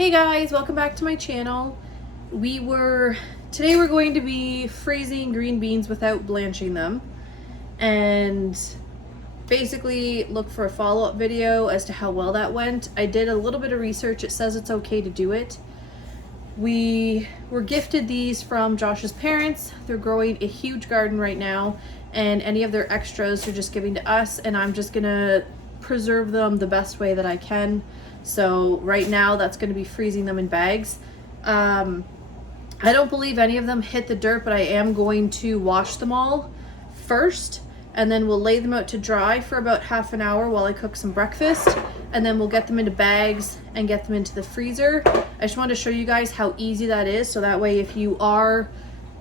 Hey guys, welcome back to my channel. Today we're going to be freezing green beans without blanching them, and basically look for a follow-up video as to how well that went. I did a little bit of research. It says it's okay to do it. We were gifted these from Josh's parents. They're growing a huge garden right now, and any of their extras are just giving to us, and I'm just gonna preserve them the best way that I can. So right now that's going to be freezing them in bags. I don't believe any of them hit the dirt, but I am going to wash them all first, and then we'll lay them out to dry for about half an hour while I cook some breakfast, and then we'll get them into bags and get them into the freezer. I just wanted to show you guys how easy that is, so that way if you are,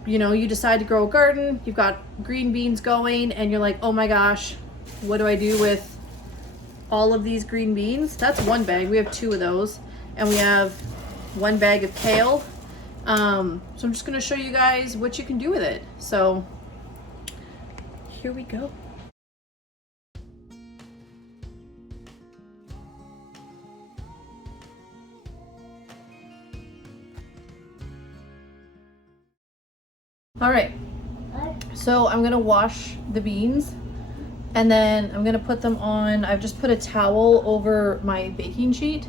you decide to grow a garden, you've got green beans going, and you're like, oh my gosh, what do I do with all of these green beans? That's one bag. We have two of those, and we have one bag of kale. So I'm just going to show you guys what you can do with it. So here we go. All right, so I'm going to wash the beans, and then I'm gonna put them on. I've just put a towel over my baking sheet,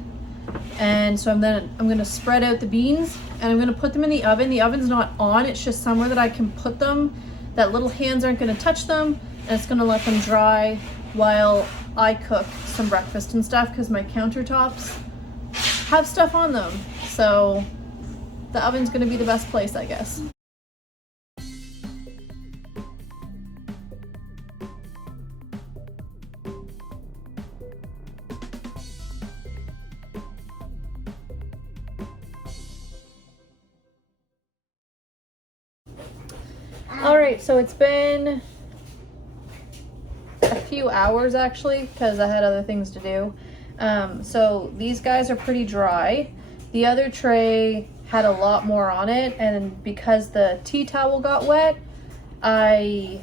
and so I'm gonna spread out the beans, and I'm gonna put them in the oven. The oven's not on, it's just somewhere that I can put them, that little hands aren't gonna touch them, and it's gonna let them dry while I cook some breakfast and stuff, because my countertops have stuff on them. So the oven's gonna be the best place, I guess. All right, so it's been a few hours actually, because I had other things to do. So these guys are pretty dry. The other tray had a lot more on it, and because the tea towel got wet, I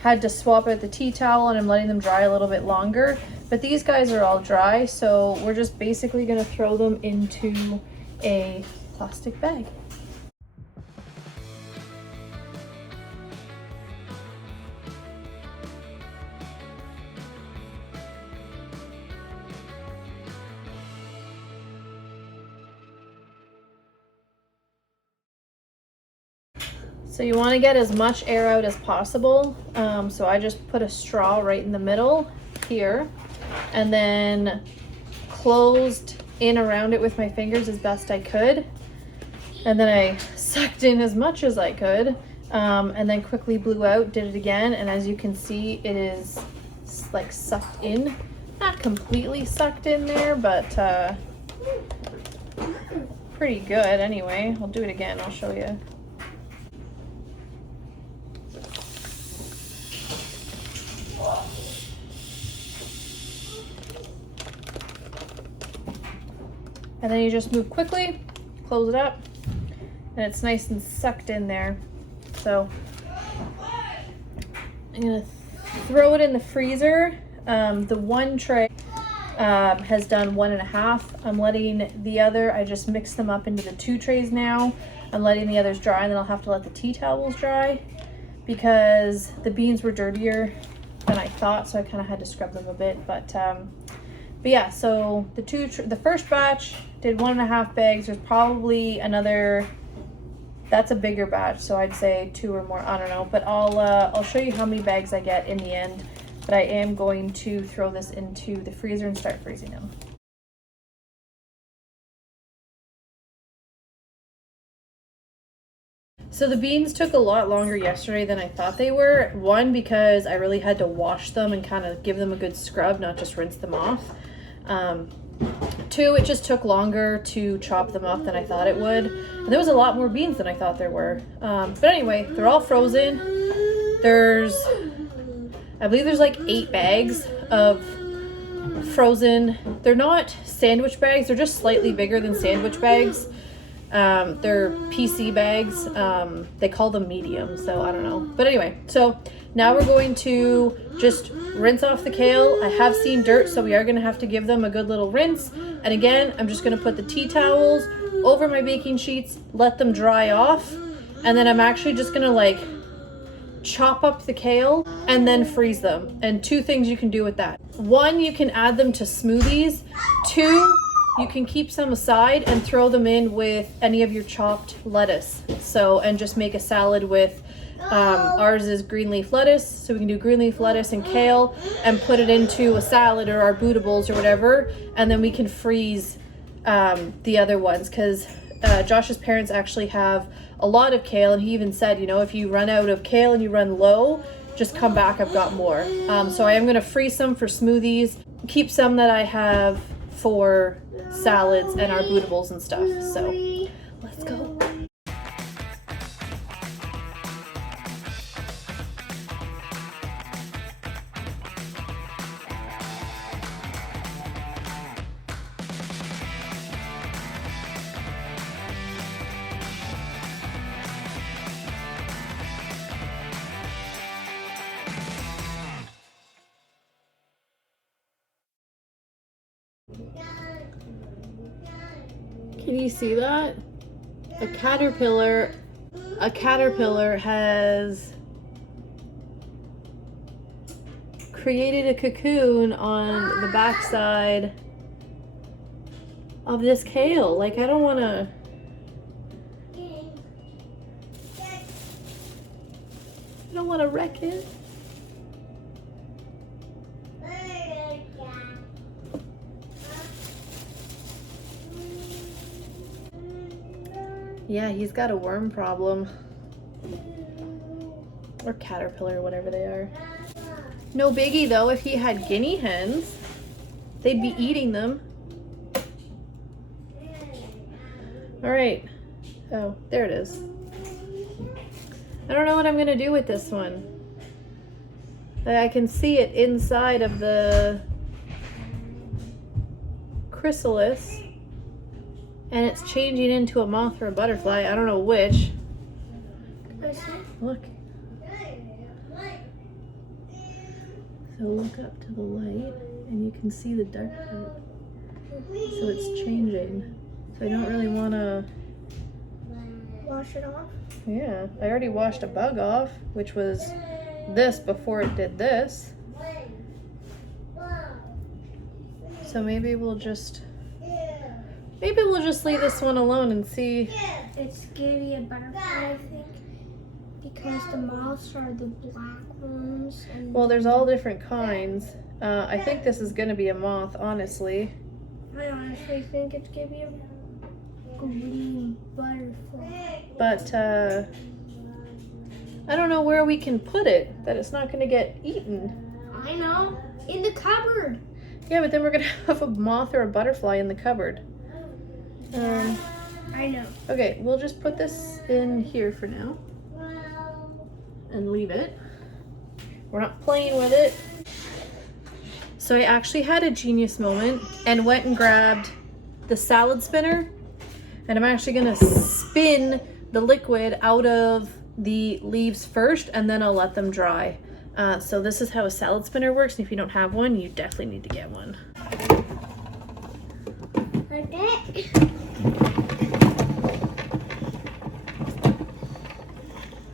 had to swap out the tea towel, and I'm letting them dry a little bit longer. But these guys are all dry, so we're just basically gonna throw them into a plastic bag. So you want to get as much air out as possible. So I just put a straw right in the middle here, and then closed in around it with my fingers as best I could. And then I sucked in as much as I could, and then quickly blew out, did it again. And as you can see, it is like sucked in. Not completely sucked in there, but pretty good anyway. I'll do it again, I'll show you. And then you just move quickly, close it up, and it's nice and sucked in there. So I'm gonna throw it in the freezer. The one tray has done 1.5. I'm letting the other, I just mixed them up into the 2 trays now. I'm letting the others dry, and then I'll have to let the tea towels dry because the beans were dirtier than I thought, so I kind of had to scrub them a bit. But yeah, so the first batch did 1.5 bags. There's probably another, that's a bigger batch, so I'd say 2 or more, I don't know. But I'll show you how many bags I get in the end. But I am going to throw this into the freezer and start freezing them. So the beans took a lot longer yesterday than I thought they were. One, because I really had to wash them and kind of give them a good scrub, not just rinse them off. 2, it just took longer to chop them up than I thought it would. And there was a lot more beans than I thought there were. But anyway, they're all frozen. I believe there's like 8 bags of frozen. They're not sandwich bags. They're just slightly bigger than sandwich bags. They're PC bags. They call them medium, so I don't know. But anyway, so Now we're going to just rinse off the kale. I have seen dirt, so we are going to have to give them a good little rinse. And again, I'm just going to put the tea towels over my baking sheets, let them dry off. And then I'm actually just going to like chop up the kale and then freeze them. And two things you can do with that. One, you can add them to smoothies. Two, you can keep some aside and throw them in with any of your chopped lettuce. So, and just make a salad with, ours is green leaf lettuce. So we can do green leaf lettuce and kale and put it into a salad or our bootables or whatever. And then we can freeze the other ones, because Josh's parents actually have a lot of kale, and he even said, you know, if you run out of kale and you run low, just come back, I've got more. So I am going to freeze some for smoothies, keep some that I have for salads and our bootables and stuff. So let's go. Can you see that? A caterpillar has created a cocoon on the backside of this kale. Like, I don't want to... wreck it. Yeah, he's got a worm problem. Or caterpillar, whatever they are. No biggie though, if he had guinea hens, they'd be eating them. All right. Oh, there it is. I don't know what I'm gonna do with this one. I can see it inside of the chrysalis. And it's changing into a moth or a butterfly. I don't know which. Look. So look up to the light and you can see the dark part. So it's changing. So I don't really want to... wash it off? Yeah, I already washed a bug off, which was this before it did this. So maybe we'll just leave this one alone and see. It's gonna a butterfly, I think, because the moths are the black ones. And Well, there's all different kinds. I think this is gonna be a moth, honestly. I honestly think it's gonna be a green butterfly. But I don't know where we can put it, that it's not gonna get eaten. I know, in the cupboard. Yeah, but then we're gonna have a moth or a butterfly in the cupboard. I know. Okay, we'll just put this in here for now and leave it. We're not playing with it. So I actually had a genius moment and went and grabbed the salad spinner, and I'm actually gonna spin the liquid out of the leaves first and then I'll let them dry. So this is how a salad spinner works, and if you don't have one, you definitely need to get one. Okay.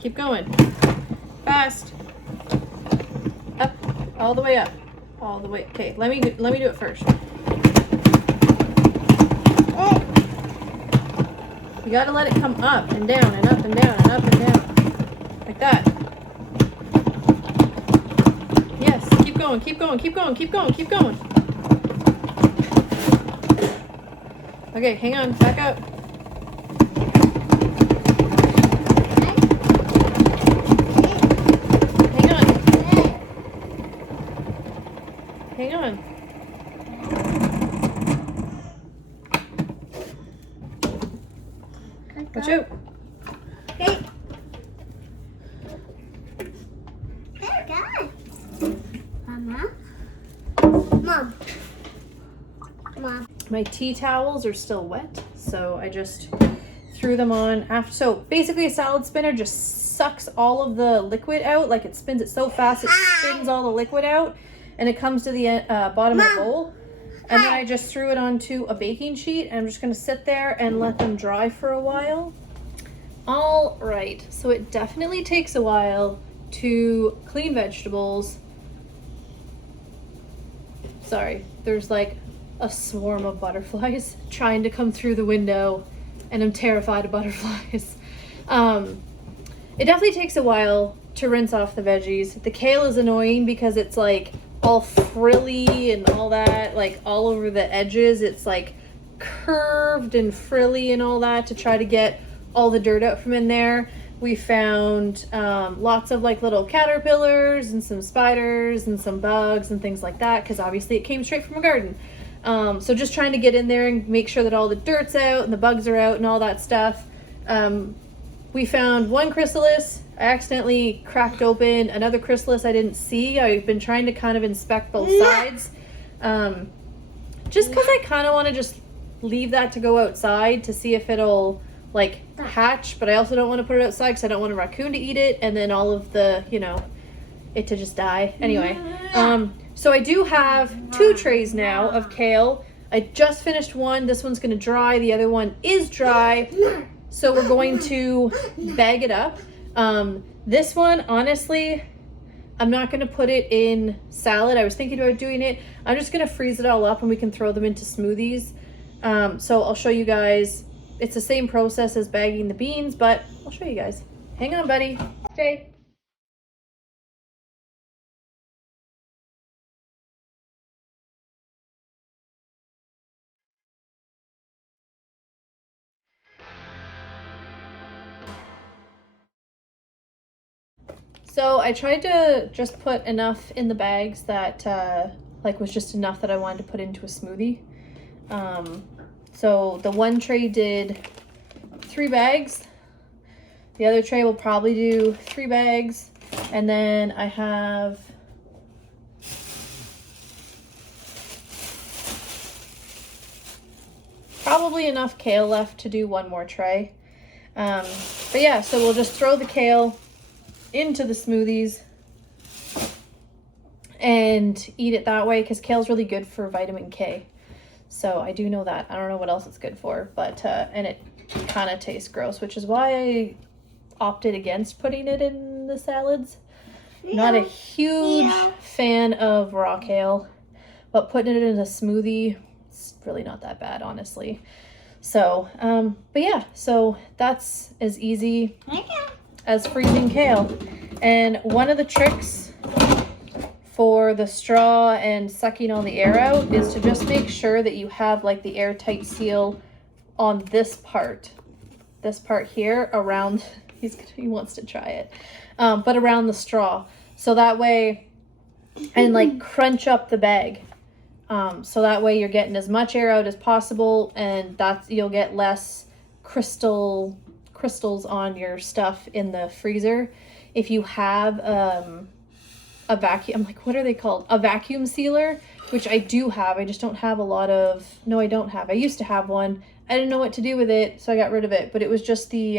Keep going. Fast. Up. All the way up. All the way. Okay, let me do it first. You gotta let it come up and down and up and down and up and down. Like that. Yes, keep going, keep going, keep going, keep going, keep going. Okay, hang on, back up. Hang on. Hang on. Watch out. Okay. There we go. Mama. Mom. My tea towels are still wet, so I just threw them on after. So basically a salad spinner just sucks all of the liquid out. Like it spins it so fast, it spins all the liquid out and it comes to the bottom of the bowl. And then I just threw it onto a baking sheet and I'm just gonna sit there and let them dry for a while. All right, so it definitely takes a while to clean vegetables. Sorry, there's like a swarm of butterflies trying to come through the window and I'm terrified of butterflies. It definitely takes a while to rinse off the veggies. The kale is annoying because it's like all frilly and all that, like all over the edges. It's like curved and frilly and all that to try to get all the dirt out from in there. We found lots of like little caterpillars and some spiders and some bugs and things like that because obviously it came straight from a garden. So just trying to get in there and make sure that all the dirt's out and the bugs are out and all that stuff. We found one chrysalis. I accidentally cracked open another chrysalis I didn't see. I've been trying to kind of inspect both sides. Just because I kind of want to just leave that to go outside to see if it'll like hatch, but I also don't want to put it outside because I don't want a raccoon to eat it and then all of the, you know, it to just die. Anyway, so I do have 2 trays now of kale. I just finished one. This one's going to dry. The other one is dry. So we're going to bag it up. This one, honestly, I'm not going to put it in salad. I was thinking about doing it. I'm just going to freeze it all up and we can throw them into smoothies. So I'll show you guys. It's the same process as bagging the beans, but I'll show you guys. Hang on, buddy. Jay. So I tried to just put enough in the bags that like was just enough that I wanted to put into a smoothie. So the one tray did 3 bags. The other tray will probably do 3 bags. And then I have probably enough kale left to do 1 more tray. But yeah, so we'll just throw the kale into the smoothies and eat it that way because kale's really good for vitamin K. So I do know that. I don't know what else it's good for, but and it kind of tastes gross, which is why I opted against putting it in the salads. Not a huge fan of raw kale, but putting it in a smoothie, it's really not that bad, honestly. So, but yeah, so that's as easy as freezing kale. And one of the tricks for the straw and sucking all the air out is to just make sure that you have like the airtight seal on this part here around, he wants to try it, but around the straw. So that way, and like crunch up the bag. So that way you're getting as much air out as possible and that's, you'll get less crystals on your stuff in the freezer. If you have a vacuum, I'm like, what are they called? A vacuum sealer, which I do have. I just don't have a lot of, no, I don't have. I used to have one. I didn't know what to do with it, so I got rid of it. But it was just the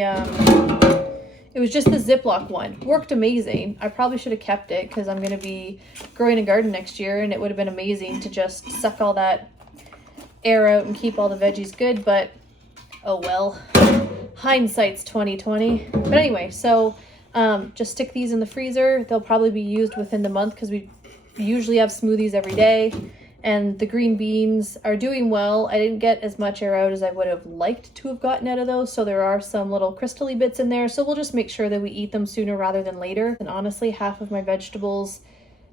Ziploc one. Worked amazing. I probably should have kept it because I'm going to be growing a garden next year and it would have been amazing to just suck all that air out and keep all the veggies good. But oh well, hindsight's 2020. But anyway, so just stick these in the freezer. They'll probably be used within the month because we usually have smoothies every day. And the green beans are doing well. I didn't get as much air out as I would have liked to have gotten out of those. So there are some little crystally bits in there. So we'll just make sure that we eat them sooner rather than later. And honestly, half of my vegetables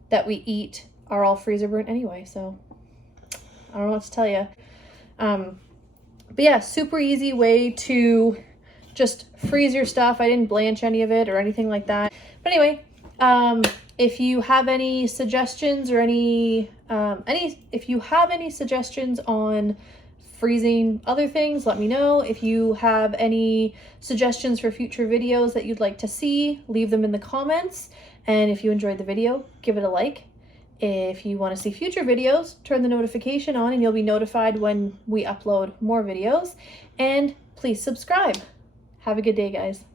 that we eat are all freezer burnt anyway. So I don't know what to tell you. But yeah, super easy way to just freeze your stuff. I didn't blanch any of it or anything like that. But anyway, if you have any suggestions or if you have any suggestions on freezing other things, let me know. If you have any suggestions for future videos that you'd like to see, leave them in the comments. And if you enjoyed the video, give it a like. If you want to see future videos, turn the notification on and you'll be notified when we upload more videos. And please subscribe. Have a good day, guys.